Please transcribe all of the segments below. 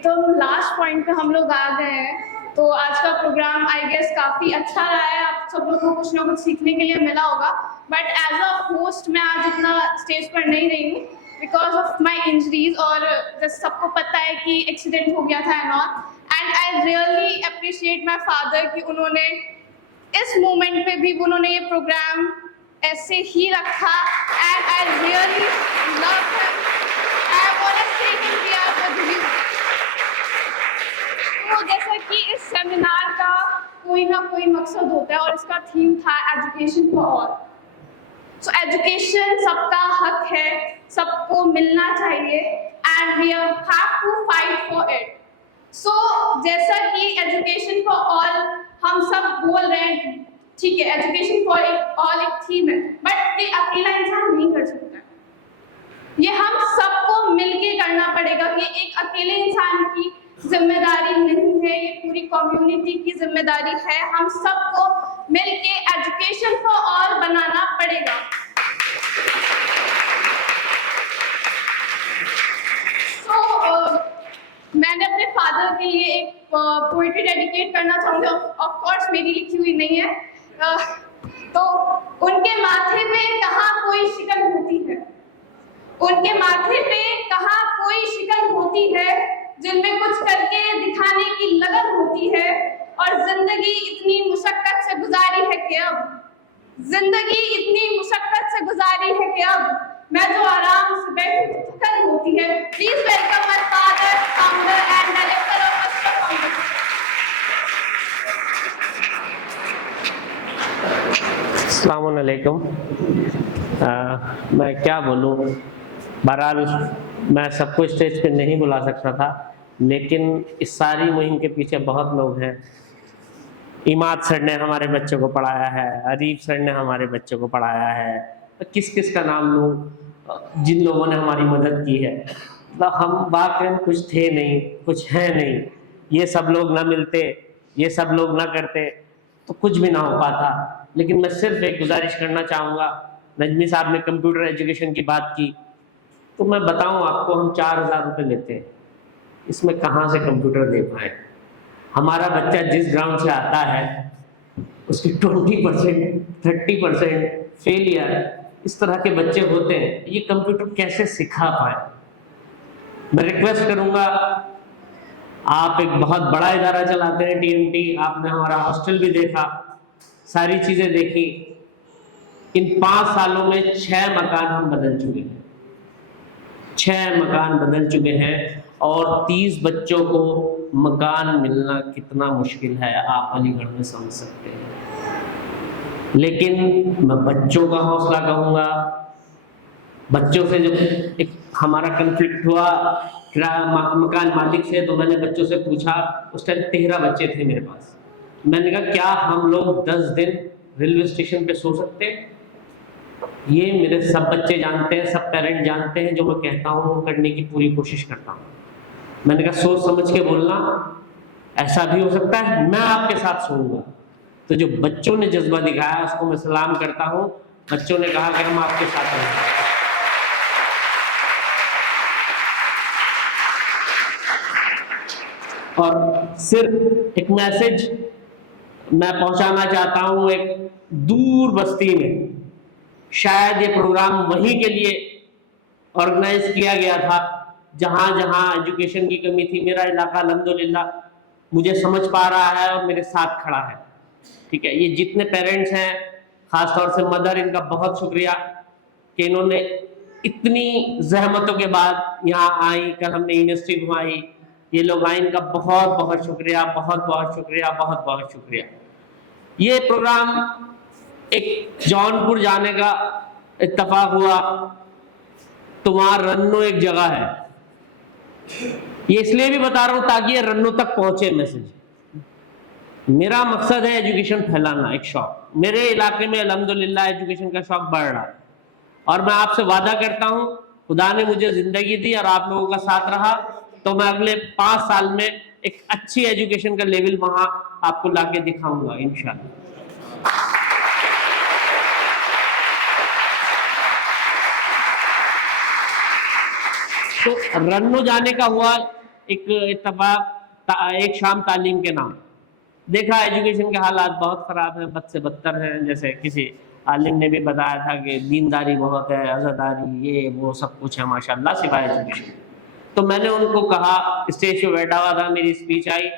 एकदम last point पे हम लोग आ गए हैं। तो आज का प्रोग्राम आई गेस काफ़ी अच्छा रहा है, आप सब लोगों को कुछ ना कुछ सीखने के लिए मिला होगा। बट एज अ होस्ट मैं आज इतना स्टेज पर नहीं रही हूँ बिकॉज ऑफ माई इंजरीज, और जैसे सबको पता है कि एक्सीडेंट हो गया था and all. And I really appreciate my father कि उन्होंने इस मोमेंट पे भी उन्होंने ये प्रोग्राम ऐसे ही रखा। And I really love him, I want to take him here with you. तो जैसा कि इस सेमिनार का कोई ना कोई मकसद होता है और इसका थीम था education for all. So education सबका हक है, सबको मिलना चाहिए and we have to fight for it. So जैसा कि एजुकेशन फॉर ऑल हम सब बोल रहे हैं, ठीक है, एजुकेशन फॉर ऑल एक थीम है, बट ये अकेला इंसान नहीं कर सकता। ये हम सबको मिलके करना पड़ेगा। ये एक अकेले इंसान की जिम्मेदारी नहीं है, ये पूरी कम्युनिटी की जिम्मेदारी है। हम सबको मिलके एजुकेशन फॉर ऑल बनाना पड़ेगा। मैंने अपने फादर के लिए एक पोइट्री डेडिकेट करना चाहूँगी। ऑफ कोर्स मेरी लिखी हुई नहीं है। तो उनके माथे पे कहाँ कोई शिकन होती है, उनके माथे पे कहाँ कोई शिकन होती है, जिनमें कुछ करके दिखाने की लगन होती है। और जिंदगी इतनी मुशक्कत से गुजारी है कि अब, जिंदगी इतनी मुशक्कत से गुजारी है कि अब मैं जो आराम से बैठी तो थकन होती है। Please welcome my father, founder and director of Aster foundation. अस्सलाम वालेकुम। मैं क्या बोलूँ, बहरहाल मैं सबको स्टेज पे नहीं बुला सकता था, लेकिन इस सारी मुहिम के पीछे बहुत लोग हैं। इमाद सर ने हमारे बच्चों को पढ़ाया है, अरीब सर ने हमारे बच्चों को पढ़ाया है, किस किस का नाम लूँ, जिन लोगों ने हमारी मदद की है। मतलब हम वाकई कुछ थे नहीं, कुछ है नहीं। ये सब लोग ना मिलते, ये सब लोग ना करते तो कुछ भी ना हो पाता। लेकिन मैं सिर्फ एक गुजारिश करना चाहूँगा, नजमी साहब ने कंप्यूटर एजुकेशन की बात की, तो मैं बताऊँ आपको, हम 4000 रुपये लेते हैं, इसमें कहाँ से कंप्यूटर दे पाए। हमारा बच्चा जिस ग्राउंड से आता है उसकी 20% 30% फेलियर, इस तरह के बच्चे होते हैं। ये कंप्यूटर कैसे सिखा पाए। मैं रिक्वेस्ट करूंगा, आप एक बहुत बड़ा इदारा चलाते हैं टीएमटी, आपने हमारा हॉस्टल भी देखा, सारी चीजें देखी। इन 5 सालों में 6 मकान हम बदल चुके हैं, 6 मकान बदल चुके हैं। और 30 बच्चों को मकान मिलना कितना मुश्किल है, आप अलीगढ़ में समझ सकते हैं। लेकिन मैं बच्चों का हौसला कहूँगा। बच्चों से जब एक हमारा कन्फ्लिक्ट हुआ मकान मालिक से, तो मैंने बच्चों से पूछा, उस टाइम 13 बच्चे थे मेरे पास। मैंने कहा क्या हम लोग 10 दिन रेलवे स्टेशन पे सो सकते हैं? ये मेरे सब बच्चे जानते हैं, सब पेरेंट जानते हैं, जो मैं कहता हूँ वो करने की पूरी कोशिश करता हूँ। मैंने कहा सोच समझ के बोलना, ऐसा भी हो सकता है मैं आपके साथ सोऊंगा। तो जो बच्चों ने जज्बा दिखाया उसको मैं सलाम करता हूँ। बच्चों ने कहा कि हम आपके साथ रहेंगे। और सिर्फ एक मैसेज मैं पहुंचाना चाहता हूँ, एक दूर बस्ती में शायद ये प्रोग्राम वहीं के लिए ऑर्गेनाइज किया गया था जहां जहां एजुकेशन की कमी थी। मेरा इलाका अल्हम्दुलिल्लाह मुझे समझ पा रहा है और मेरे साथ खड़ा है। ठीक है, ये जितने पेरेंट्स हैं, खासतौर से मदर, इनका बहुत शुक्रिया कि इन्होंने इतनी जहमतों के बाद यहाँ आई। कल हमने यूनिवर्सिटी घुमाई, ये लोग आए, इनका बहुत बहुत शुक्रिया, बहुत बहुत शुक्रिया, बहुत बहुत शुक्रिया। ये प्रोग्राम एक जौनपुर जाने का इत्तेफाक हुआ, तो वहां रन्नो एक जगह है। ये इसलिए भी बता रहा हूं ताकि ये रन्नो तक पहुंचे मैसेज। मेरा मकसद है एजुकेशन फैलाना, एक शौक। मेरे इलाके में अल्हम्दुलिल्लाह एजुकेशन का शौक बढ़ रहा है, और मैं आपसे वादा करता हूं, खुदा ने मुझे जिंदगी दी और आप लोगों का साथ रहा, तो मैं अगले 5 साल में एक अच्छी एजुकेशन का लेवल वहां आपको लाके दिखाऊंगा इंशाल्लाह। तो रन्नो जाने का हुआ, एक शाम तालीम के नाम देखा, एजुकेशन के हालात बहुत ख़राब हैं, बद से बदतर हैं। जैसे किसी आलिम ने भी बताया था कि दीनदारी बहुत है, अज़ादारी, ये वो सब कुछ है माशाल्लाह सिवाय एजुकेशन। तो मैंने उनको कहा, स्टेज पे बैठा हुआ था, मेरी स्पीच आई,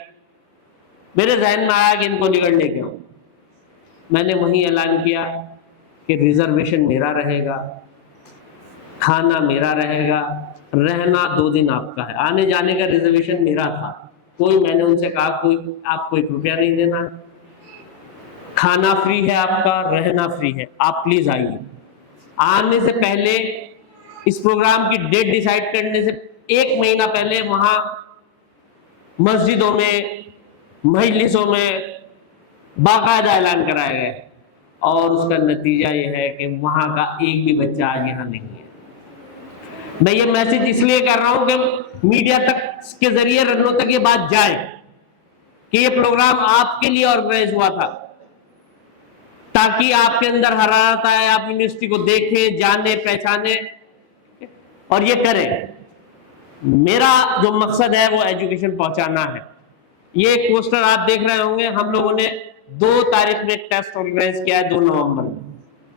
मेरे जहन में आया कि इनको निकल लेके आऊँ। मैंने वहीं ऐलान किया कि रिजर्वेशन मेरा रहेगा, खाना मेरा रहेगा, रहना 2 दिन आपका है, आने जाने का रिजर्वेशन मेरा था। कोई, मैंने उनसे कहा कोई आपको 1 रुपया नहीं देना, खाना फ्री है आपका, रहना फ्री है, आप प्लीज आइए। आने से पहले, इस प्रोग्राम की डेट डिसाइड करने से 1 महीना पहले वहां मस्जिदों में, मजलिसों में बाकायदा ऐलान कराया गया है, और उसका नतीजा यह है कि वहां का एक भी बच्चा आज यहाँ नहीं है। मैं ये मैसेज इसलिए कर रहा हूं कि मीडिया तक के जरिए रन्नों तक ये बात जाए कि ये प्रोग्राम आपके लिए ऑर्गेनाइज हुआ था, ताकि आपके अंदर हरारत आए, आप यूनिवर्सिटी को देखें, जाने, पहचाने और ये करें। मेरा जो मकसद है वो एजुकेशन पहुंचाना है। ये एक पोस्टर आप देख रहे होंगे, हम लोगों ने 2 तारीख में एक टेस्ट ऑर्गेनाइज किया है, 2 नवंबर में।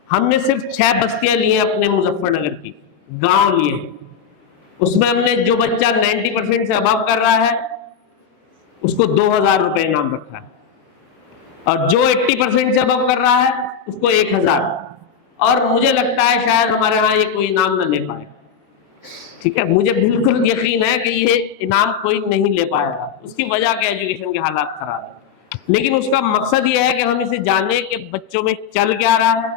हमने सिर्फ 6 बस्तियां ली हैं अपने मुजफ्फरनगर की, गांव लिए हैं। उसमें हमने जो बच्चा 90% से अबव कर रहा है उसको 2000 रुपए इनाम रखा है, और जो 80% से अबव कर रहा है उसको 1000। और मुझे लगता है शायद हमारे यहाँ ये कोई इनाम न ले पाए। ठीक है, मुझे बिल्कुल यकीन है कि ये इनाम कोई नहीं ले पाएगा, उसकी वजह के एजुकेशन के हालात खराब है। लेकिन उसका मकसद ये है कि हम इसे जाने कि बच्चों में चल क्या रहा है,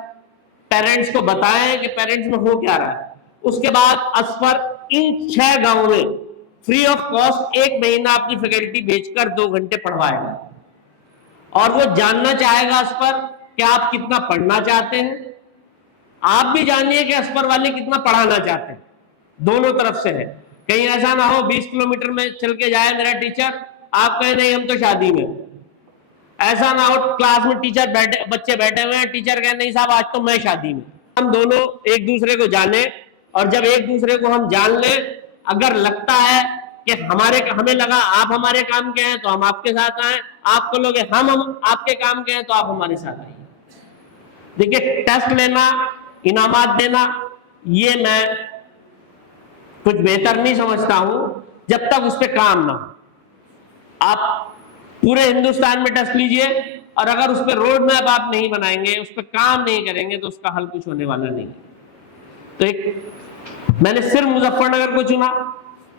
पेरेंट्स को बताएं कि पेरेंट्स में हो क्या रहा है। उसके बाद असफर इन 6 गांवों में फ्री ऑफ कॉस्ट 1 महीना अपनी फैकल्टी भेजकर 2 घंटे पढ़वाएगा, और वो जानना चाहेगा असफर कि आप कितना पढ़ना चाहते हैं, आप भी जानिए कि असफर वाले कितना पढ़ाना चाहते हैं। दोनों तरफ से है। कहीं ऐसा ना हो 20 किलोमीटर में चल के जाए मेरा टीचर, आप कहें नहीं हम तो शादी में। ऐसा ना हो क्लास में टीचर बैठे, बच्चे बैठे हुए हैं, टीचर कहे नहीं साहब आज तो मैं शादी में। हम दोनों एक दूसरे को जाने, और जब एक दूसरे को हम जान लें, अगर लगता है कि हमें लगा आप हमारे काम के हैं तो हम आपके साथ आए, आपको लगे हम आपके काम के हैं तो आप हमारे साथ आइए। देखिए, टेस्ट लेना, इनामात देना, ये मैं कुछ बेहतर नहीं समझता हूं जब तक उस पर काम ना हो। आप पूरे हिंदुस्तान में टेस्ट लीजिए, और अगर उस पर रोड मैप आप नहीं बनाएंगे, उस पर काम नहीं करेंगे, तो उसका हल कुछ होने वाला नहीं। तो मैंने सिर्फ मुजफ्फरनगर को चुना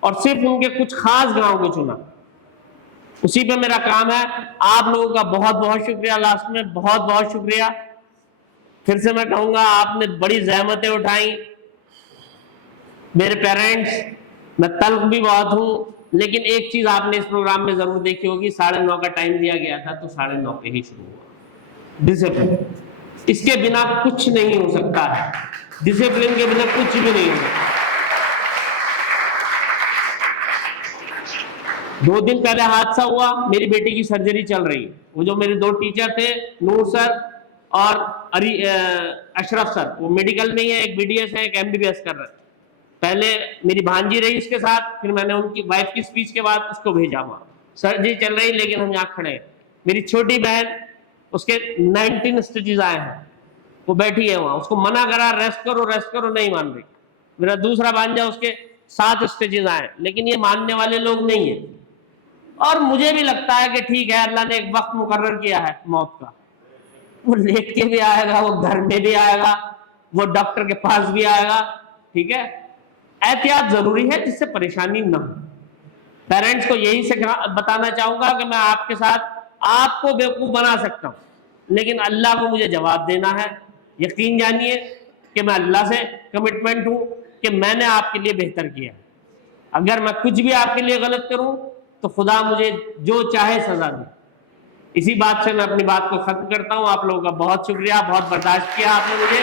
और सिर्फ उनके कुछ खास गांव को चुना, उसी पे मेरा काम है। आप लोगों का बहुत बहुत शुक्रिया, लास्ट में बहुत बहुत शुक्रिया। फिर से मैं कहूंगा, आपने बड़ी जहमतें उठाई, मेरे पेरेंट्स, मैं तल्ख भी बहुत हूं, लेकिन एक चीज आपने इस प्रोग्राम में जरूर देखी होगी, 9:30 का टाइम दिया गया था तो 9:30 पे ही शुरू हुआ। डिसिप्लिन, इसके बिना कुछ नहीं हो सकता है, डिसिप्लिन के बिना कुछ भी नहीं हो सकता। 2 दिन पहले हादसा हुआ, मेरी बेटी की सर्जरी चल रही है। वो जो मेरे 2 टीचर थे, नूर सर और अशरफ सर, वो मेडिकल में ही है, एक BDS है, एक MBBS कर रहे हैं। पहले मेरी भांजी रही उसके साथ, फिर मैंने उनकी वाइफ की स्पीच के बाद उसको भेजा वहां। सर्जरी चल रही, लेकिन हम यहाँ खड़े हैं। मेरी छोटी बहन, उसके 19 स्टिचेस आए हैं, वो बैठी है वहां, उसको मना करा रेस्ट करो, नहीं मान रही। मेरा दूसरा भांजा, उसके 7 स्टिचेस आए, लेकिन ये मानने वाले लोग नहीं है। और मुझे भी लगता है कि ठीक है, अल्लाह ने एक वक्त मुकर्रर किया है मौत का, वो लेट के भी आएगा, वो घर में भी आएगा, वो डॉक्टर के पास भी आएगा। ठीक है, एहतियात जरूरी है जिससे परेशानी न हो। पेरेंट्स को यही से बताना चाहूंगा कि मैं आपके साथ आपको बेवकूफ बना सकता हूं, लेकिन अल्लाह को मुझे जवाब देना है। यकीन जानिए कि मैं अल्लाह से कमिटमेंट हूं कि मैंने आपके लिए बेहतर किया। अगर मैं कुछ भी आपके लिए गलत करूं तो खुदा मुझे जो चाहे सजा दे। इसी बात से मैं अपनी बात को खत्म करता हूं। आप लोगों का बहुत शुक्रिया, बहुत बर्दाश्त किया आपने मुझे।